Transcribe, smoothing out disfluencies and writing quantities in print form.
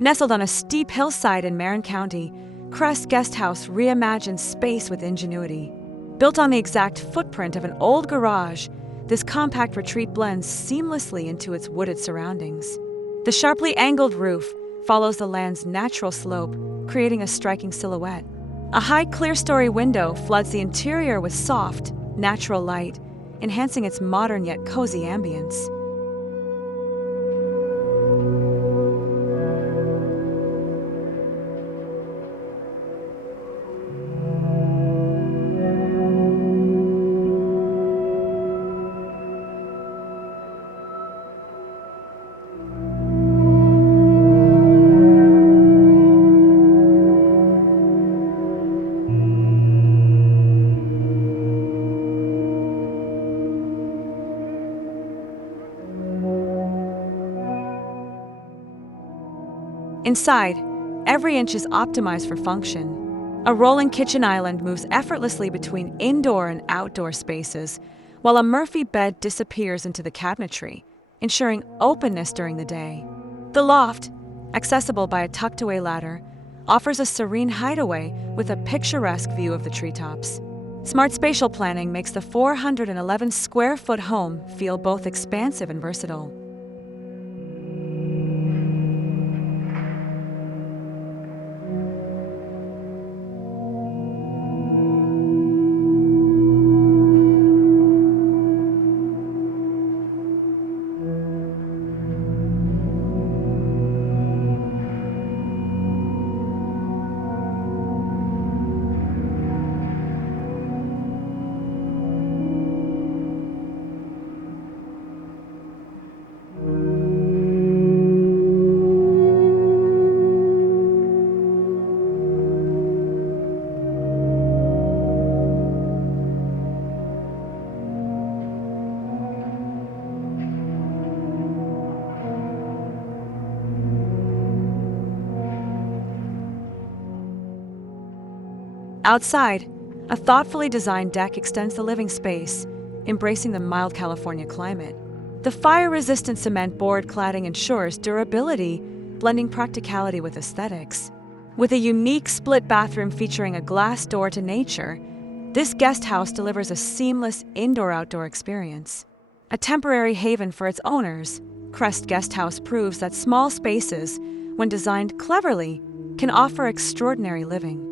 Nestled on a steep hillside in Marin County, Crest Guesthouse reimagines space with ingenuity. Built on the exact footprint of an old garage, this compact retreat blends seamlessly into its wooded surroundings. The sharply angled roof follows the land's natural slope, creating a striking silhouette. A high clerestory window floods the interior with soft, natural light, enhancing its modern yet cozy ambience. Inside, every inch is optimized for function. A rolling kitchen island moves effortlessly between indoor and outdoor spaces, while a Murphy bed disappears into the cabinetry, ensuring openness during the day. The loft, accessible by a tucked-away ladder, offers a serene hideaway with a picturesque view of the treetops. Smart spatial planning makes the 411-square-foot home feel both expansive and versatile. Outside, a thoughtfully designed deck extends the living space, embracing the mild California climate. The fire-resistant cement board cladding ensures durability, blending practicality with aesthetics. With a unique split bathroom featuring a glass door to nature, this guest house delivers a seamless indoor-outdoor experience. A temporary haven for its owners, Crest Guesthouse proves that small spaces, when designed cleverly, can offer extraordinary living.